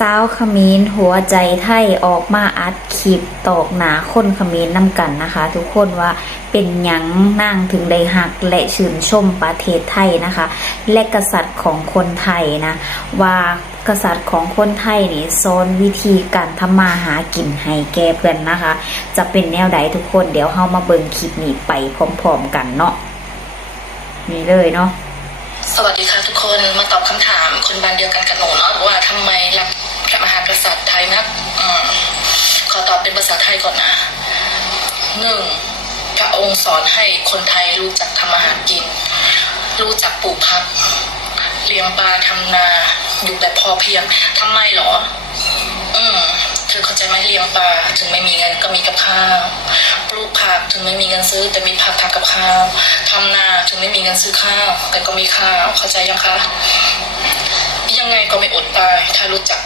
สาวเขมรหัวใจไทยออกมาอัดคลิปตอกหนาคนเขมรนำกันนะคะ ทุกคนว่าเป็นหยังนั่งถึงได้หักและชื่นชมประเทศไทยนะคะ และกษัตริย์ของคนไทยนะว่ากษัตริย์ของคนไทยนี่สอนวิธีการทำมาหากินให้แก่เพื่อนนะคะ จะเป็นแนวใดทุกคนเดี๋ยวเฮามาเบิ่งคลิปนี้ไปพร้อมๆกันเนาะนี่เลยเนาะสวัสดีค่ะทุกคนมาตอบคำถามคนบ้านเดียวกันกับหนูเนาะว่าทำไมรักพระมหากษัตริย์ไทยนักขอตอบเป็นภาษาไทยก่อนนะ1. พระองค์สอนให้คนไทยรู้จักทำอาหารกินรู้จักปลูกผักเลี้ยงปลาทำนาอยู่แบบพอเพียงทำไมหรอเธอเข้าใจไหมเลี้ยงปลาถึงไม่มีเงินก็มีกับข้าวปลูกผักถึงไม่มีเงินซื้อแต่มีผักทำกับข้าวทำนาถึงไม่มีเงินซื้อข้าวแต่ก็มีข้าวเข้าใจยังคะยังไงก็ไม่อดตายถ้ารู้จัก